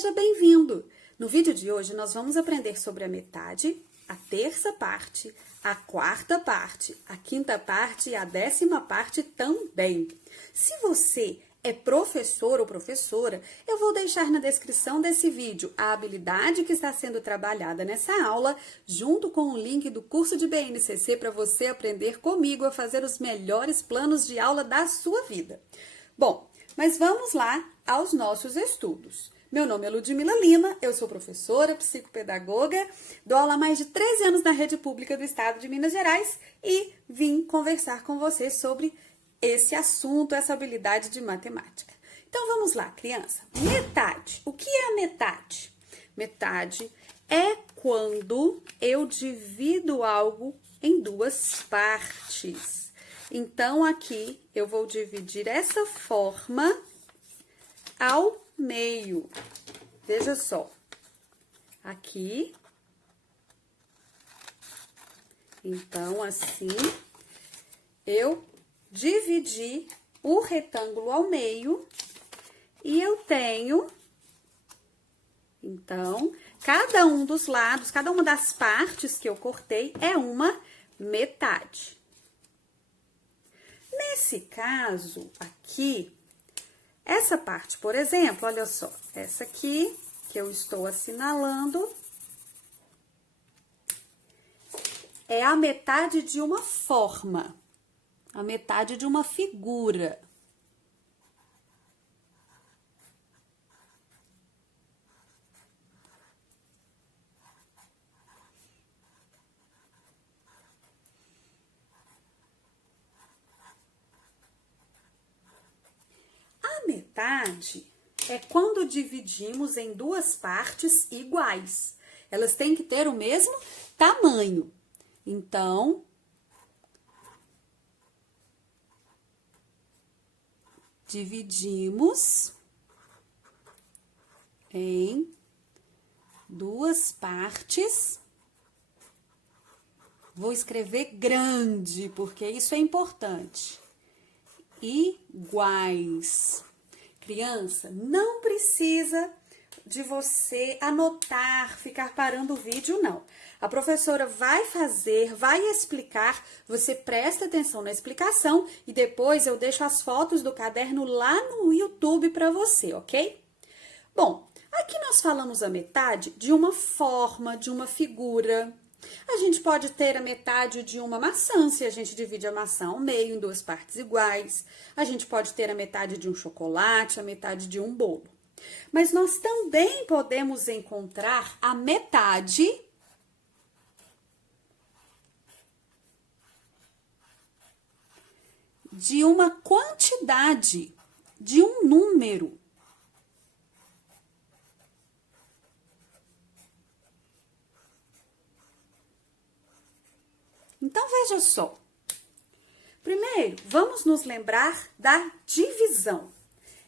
seja bem-vindo! No vídeo de hoje nós vamos aprender sobre a metade, a terça parte, a quarta parte, a quinta parte e a 10ª parte também. Se você é professor ou professora, eu vou deixar na descrição desse vídeo a habilidade que está sendo trabalhada nessa aula, junto com o link do curso de BNCC para você aprender comigo a fazer os melhores planos de aula da sua vida. Bom, mas vamos lá aos nossos estudos. Meu nome é Ludmila Lima, eu sou professora, psicopedagoga, dou aula há mais de 13 anos na rede pública do estado de Minas Gerais e vim conversar com você sobre esse assunto, essa habilidade de matemática. Então vamos lá, criança. Metade. O que é a metade? Metade é quando eu divido algo em duas partes. Então aqui eu vou dividir essa forma ao meio. Veja só. Aqui. Então, assim, eu dividi o retângulo ao meio e eu tenho, então, cada um dos lados, cada uma das partes que eu cortei é uma metade. Nesse caso aqui, essa parte, por exemplo, olha só, essa aqui que eu estou assinalando é a metade de uma forma, a metade de uma figura. A metade é quando dividimos em duas partes iguais. Elas têm que ter o mesmo tamanho. Então, dividimos em duas partes. Vou escrever grande, porque isso é importante. Iguais. Criança, não precisa de você anotar, ficar parando o vídeo, não. A professora vai fazer, vai explicar, você presta atenção na explicação e depois eu deixo as fotos do caderno lá no YouTube para você, ok? Bom, aqui nós falamos a metade de uma forma, de uma figura. A gente pode ter a metade de uma maçã, se a gente divide a maçã ao meio, em duas partes iguais. A gente pode ter a metade de um chocolate, a metade de um bolo. Mas nós também podemos encontrar a metade de uma quantidade, de um número. Então, veja só. Primeiro, vamos nos lembrar da divisão.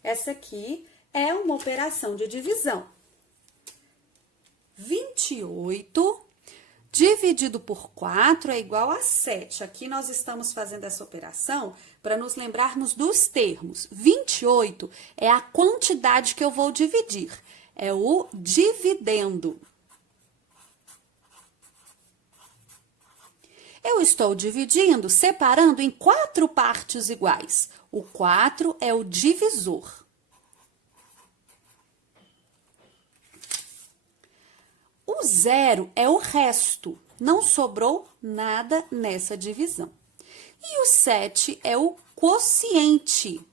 Essa aqui é uma operação de divisão. 28 dividido por 4 é igual a 7. Aqui nós estamos fazendo essa operação para nos lembrarmos dos termos. 28 é a quantidade que eu vou dividir. É o dividendo. Eu estou dividindo, separando em 4 partes iguais. O 4 é o divisor. O 0 é o resto. Não sobrou nada nessa divisão. E o 7 é o quociente.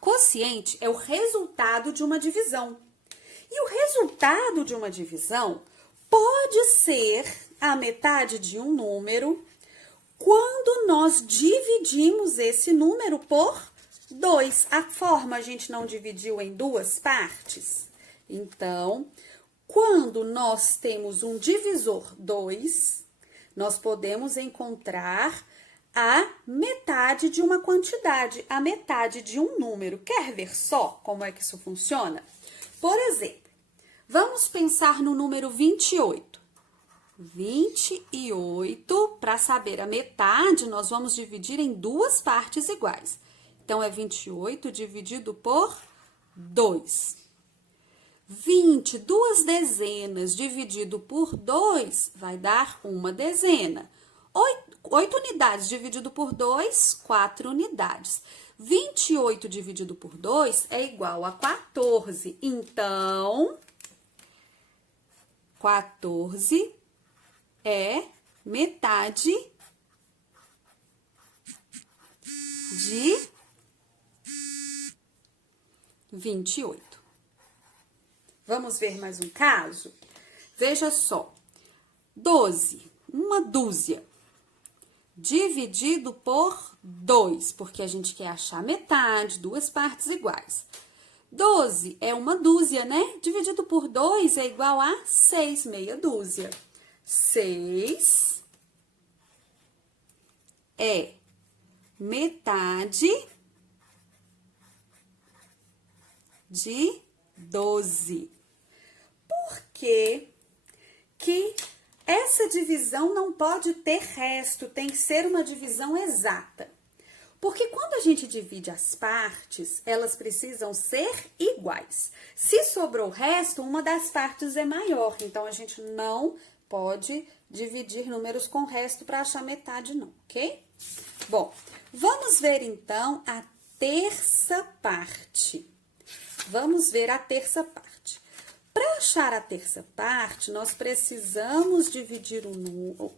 Quociente é o resultado de uma divisão. E o resultado de uma divisão pode ser a metade de um número quando nós dividimos esse número por 2. A forma a gente não dividiu em duas partes. Então, quando nós temos um divisor 2, nós podemos encontrar a metade de uma quantidade, a metade de um número. Quer ver só como é que isso funciona? Por exemplo, vamos pensar no número 28. 28, para saber a metade, nós vamos dividir em duas partes iguais. Então, é 28 dividido por 2. 20, 2 dezenas dividido por 2 vai dar uma dezena. 8 unidades dividido por 2, 4 unidades. 28 dividido por 2 é igual a 14. Então, 14 é metade de 28. Vamos ver mais um caso? Veja só. 12, uma dúzia, dividido por 2, porque a gente quer achar metade, duas partes iguais. 12 é uma dúzia, né? Dividido por 2 é igual a 6, meia dúzia. 6 é metade de 12. Por que essa divisão não pode ter resto, tem que ser uma divisão exata? Porque quando a gente divide as partes, elas precisam ser iguais. Se sobrou resto, uma das partes é maior, então a gente não pode dividir números com resto para achar metade, não, ok? Bom, vamos ver então a terça parte. Vamos ver a terça parte. Para achar a terça parte, nós precisamos dividir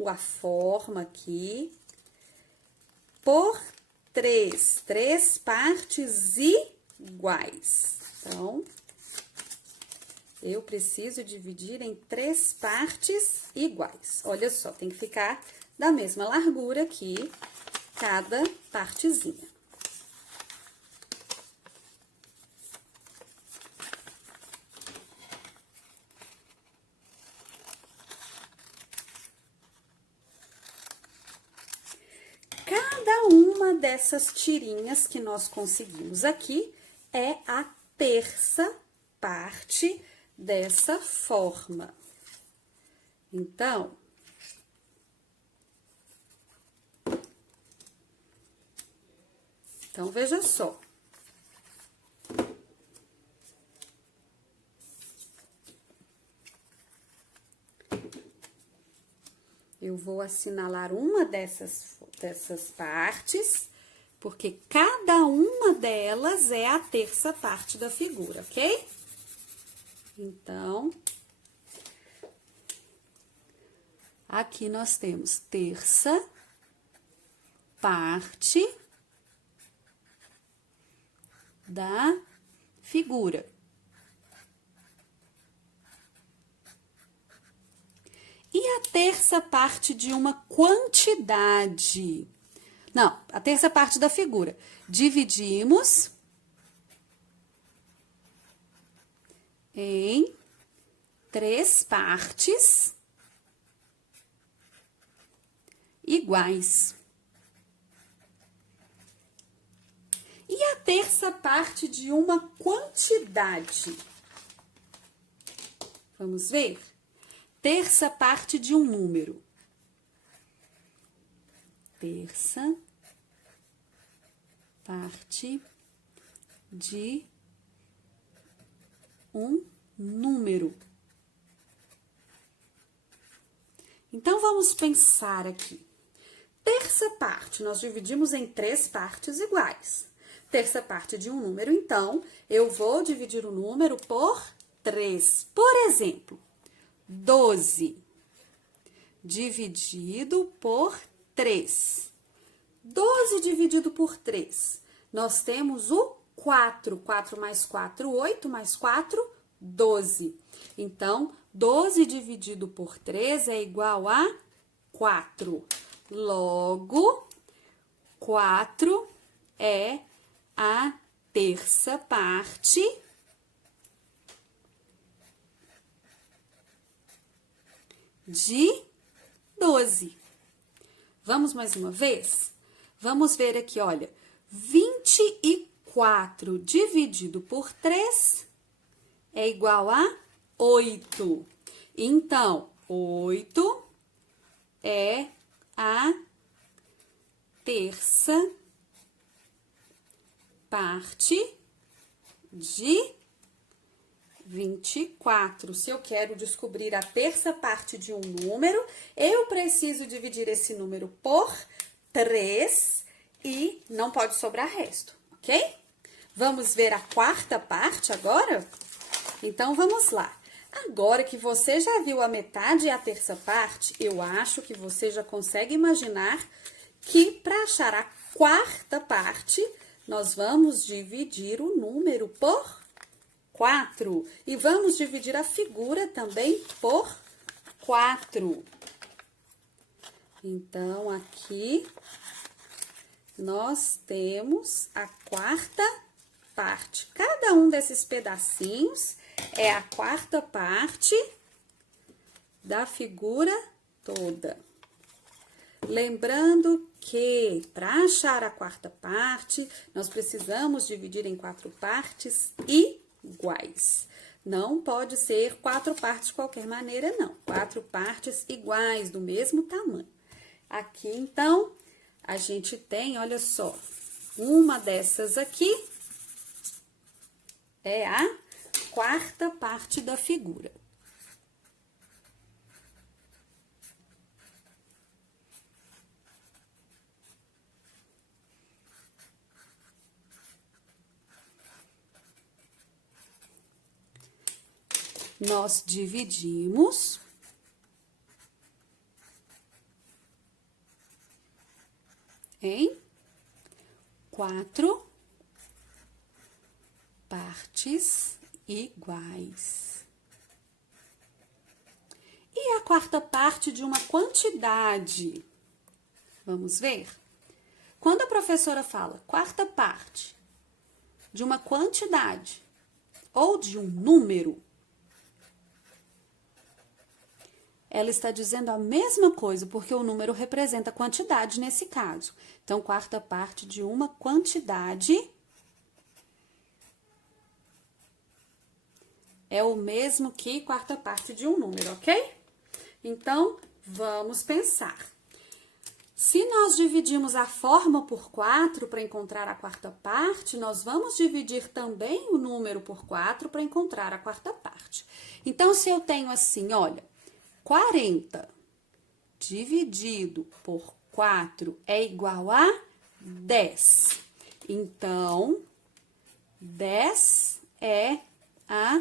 a forma aqui por 3 partes iguais. Então, eu preciso dividir em 3 partes iguais. Olha só, tem que ficar da mesma largura aqui, cada partezinha. Cada uma dessas tirinhas que nós conseguimos aqui é a terça parte dessa forma. Então, veja só. Eu vou assinalar uma dessas partes, porque cada uma delas é a terça parte da figura, ok? Então, aqui nós temos terça parte da figura. E a terça parte de uma quantidade? Não, a terça parte da figura. Dividimos em 3 partes iguais. E a terça parte de uma quantidade? Vamos ver? Terça parte de um número. Terça parte de um número. Então, vamos pensar aqui. Terça parte, nós dividimos em 3 partes iguais. Terça parte de um número, então, eu vou dividir o número por 3. Por exemplo, 12 dividido por 3. 12 dividido por 3. Nós temos o 4. 4 mais 4, 8, mais 4, 12. Então, 12 dividido por 3 é igual a 4. Logo, 4 é a terça parte de 12. Vamos mais uma vez? Vamos ver aqui, olha. 24 dividido por 3 é igual a 8. Então, 8 é a terça parte de 24. Se eu quero descobrir a terça parte de um número, eu preciso dividir esse número por 3 e não pode sobrar resto, ok? Vamos ver a quarta parte agora? Então, vamos lá. Agora que você já viu a metade e a terça parte, eu acho que você já consegue imaginar que para achar a quarta parte, nós vamos dividir o número por 4. E vamos dividir a figura também por 4. Então, aqui nós temos a quarta parte. Cada um desses pedacinhos é a quarta parte da figura toda. Lembrando que para achar a quarta parte, nós precisamos dividir em 4 partes iguais. Não pode ser 4 partes de qualquer maneira, não. 4 partes iguais, do mesmo tamanho. Aqui, então, a gente tem, olha só, uma dessas aqui é a quarta parte da figura. Nós dividimos em 4 partes iguais. E a quarta parte de uma quantidade? Vamos ver? Quando a professora fala quarta parte de uma quantidade ou de um número, ela está dizendo a mesma coisa, porque o número representa quantidade nesse caso. Então, quarta parte de uma quantidade é o mesmo que quarta parte de um número, ok? Então, vamos pensar. Se nós dividimos a forma por 4 para encontrar a quarta parte, nós vamos dividir também o número por 4 para encontrar a quarta parte. Então, se eu tenho assim, olha, 40 dividido por 4 é igual a 10. Então, 10 é a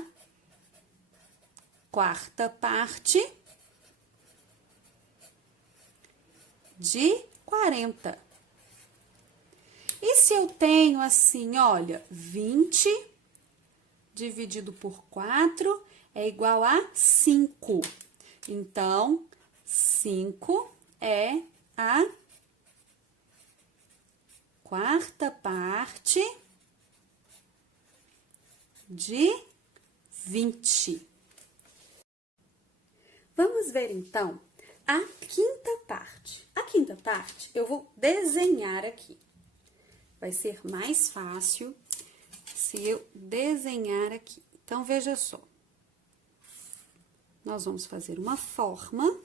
quarta parte de 40. E se eu tenho assim, olha, 20 dividido por 4 é igual a 5. Então, 5 é a quarta parte de 20. Vamos ver, então, a quinta parte. A quinta parte eu vou desenhar aqui. Vai ser mais fácil se eu desenhar aqui. Então, veja só. Nós vamos fazer uma forma.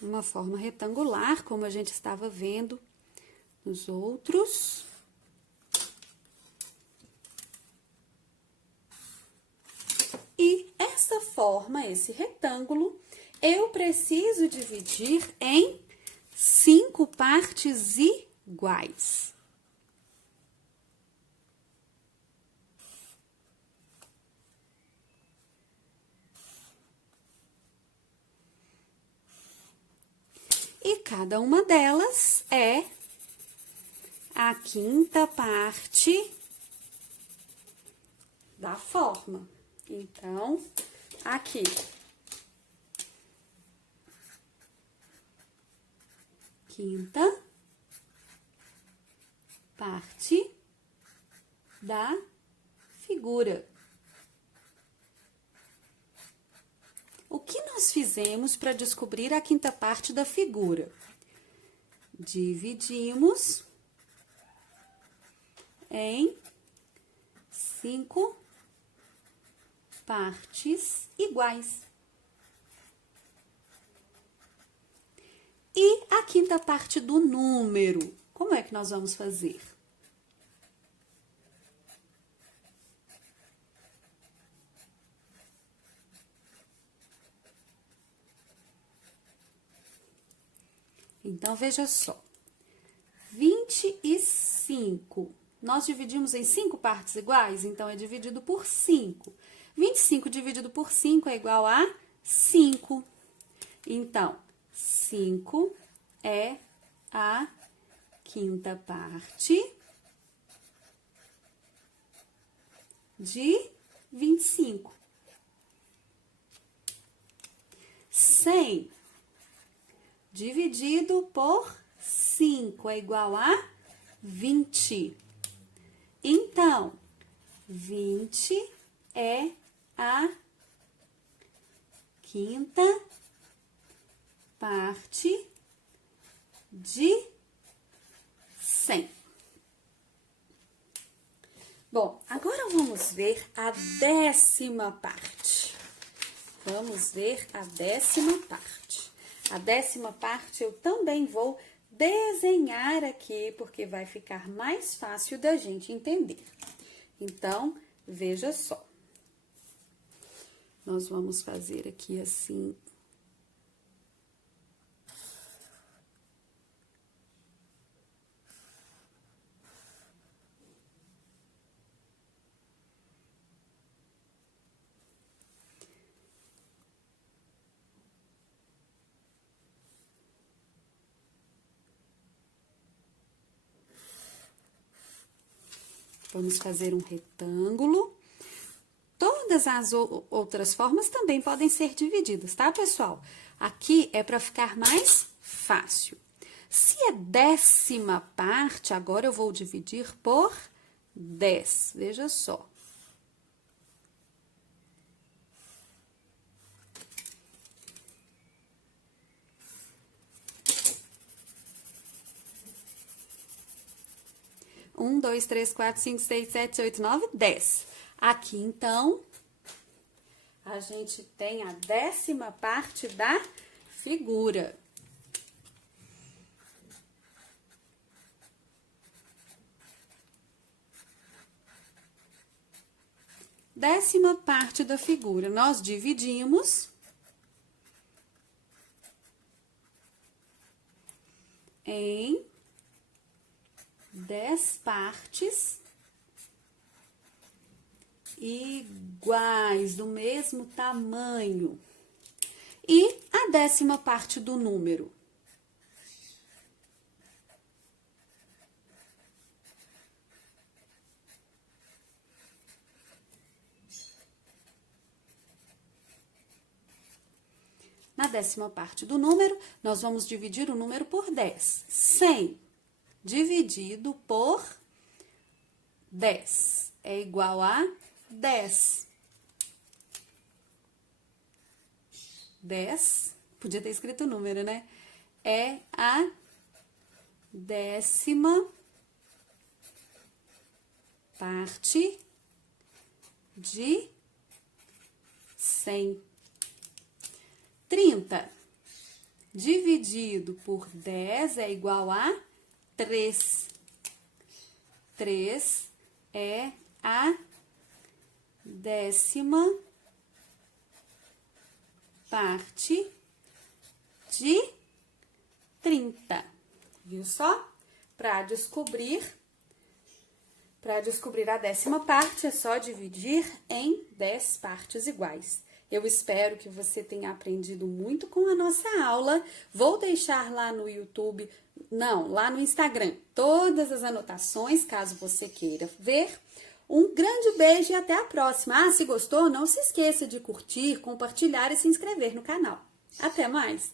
Uma forma retangular, como a gente estava vendo nos outros. E essa forma, esse retângulo, eu preciso dividir em 5 partes iguais. E cada uma delas é a quinta parte da forma. Então, aqui. Quinta parte da figura. O que nós fizemos para descobrir a quinta parte da figura? Dividimos em 5 partes iguais. E a quinta parte do número, como é que nós vamos fazer? Então, veja só. 25. Nós dividimos em 5 partes iguais, então é dividido por 5. 25 dividido por 5 é igual a 5. Então, 5 é a quinta parte de 25. 100 dividido por 5 é igual a 20. Então, 20 é a quinta parte de 100. Bom, agora vamos ver a 10ª parte. Vamos ver a 10ª parte. A 10ª parte eu também vou desenhar aqui, porque vai ficar mais fácil da gente entender. Então, veja só. Nós vamos fazer aqui assim. Vamos fazer um retângulo. Todas as outras formas também podem ser divididas, tá, pessoal? Aqui é para ficar mais fácil. Se é 10ª parte, agora eu vou dividir por 10. Veja só. Um, dois, três, quatro, cinco, seis, sete, oito, 9, 10. Aqui, então, a gente tem a 10ª parte da figura. Décima parte da figura, nós dividimos em 10 partes iguais, do mesmo tamanho. E a 10ª parte do número. Na 10ª parte do número, nós vamos dividir o número por 10. 100 dividido por 10 é igual a 10. 10, podia ter escrito o número, né? É a 10ª parte de 100. 30 dividido por 10 é igual a 3. 3 é a 10ª parte de 30. Viu só? Para descobrir a 10ª parte, é só dividir em 10 partes iguais. Eu espero que você tenha aprendido muito com a nossa aula. Vou deixar lá no YouTube, lá no Instagram, todas as anotações, caso você queira ver. Um grande beijo e até a próxima. Se gostou, não se esqueça de curtir, compartilhar e se inscrever no canal. Até mais!